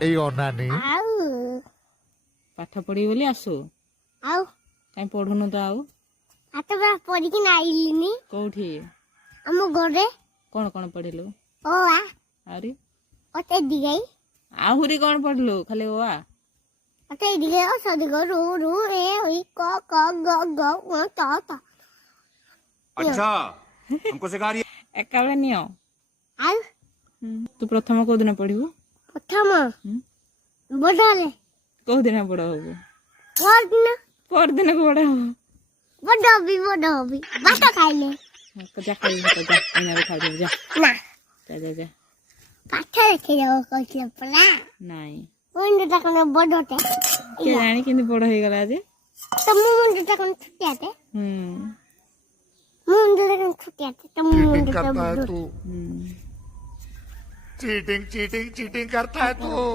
ଏଇ ଅନାନି ଆଉ ପାଠ ପଢିବି ବୋଲି ଆସୁ ଆଉ କାଇଁ ପଢୁନୁ ତ ଆଉ ହାତ ବା ପଢିକି ନାଇଲିନି କୋଉଠି ଆମ ଘରେ କଣ କଣ ପଢିଲୁ ଓ ଆ ଆହୁରି ଅତେ ଦିଗೈ ଆହୁରି କଣ ପଢିଲୁ ଖାଲି ଓ ଆ ଅତେ ଦିଗೈ ଓ ସଦିଗ ରୁ ରୁ ଏ ଇ କ କ ଗ ଗ उ त त अच्छा हमको सिखा रही है ଏକା ବେଳେ ନିଅ ଆଉ ତୁ ପ୍ରଥମ କୋଉ ଦିନ ପଢିବୁ ପ୍ରଥମ ବଡ ହେଲେ କୋଉ ଦିନ ବଡ ହବୁ ପରଦିନ ପରଦିନକୁ ବଡ ହବୁ ବଡ ହବି ଭାତ ଖାଇଲେ ଯା ଖାଇବୁ ଭାତ ଯା ଏଇନାରେ ଖାଇଦେବୁ ଯା ନା ଯା ଯା ଯା ପାଠ ଲେଖିଦେବ କହିଥିଲେ ପରା ନାଇଁ ମୁଣ୍ଡଟା କଣ ବଡଟେ କିଏ ଜାଣି କେମିତି ବଡ ହେଇଗଲା ଆଜି ତମ ମୁଣ୍ଡଟା କଣ ଛୋଟିଆଟେ ମୁଣ୍ଡଟା କଣ ଛୋଟିଆଟେ ତମ ମୁଣ୍ଡଟା करता है ବଡ तू चीटिंग चीटिंग चीटिंग करता है तू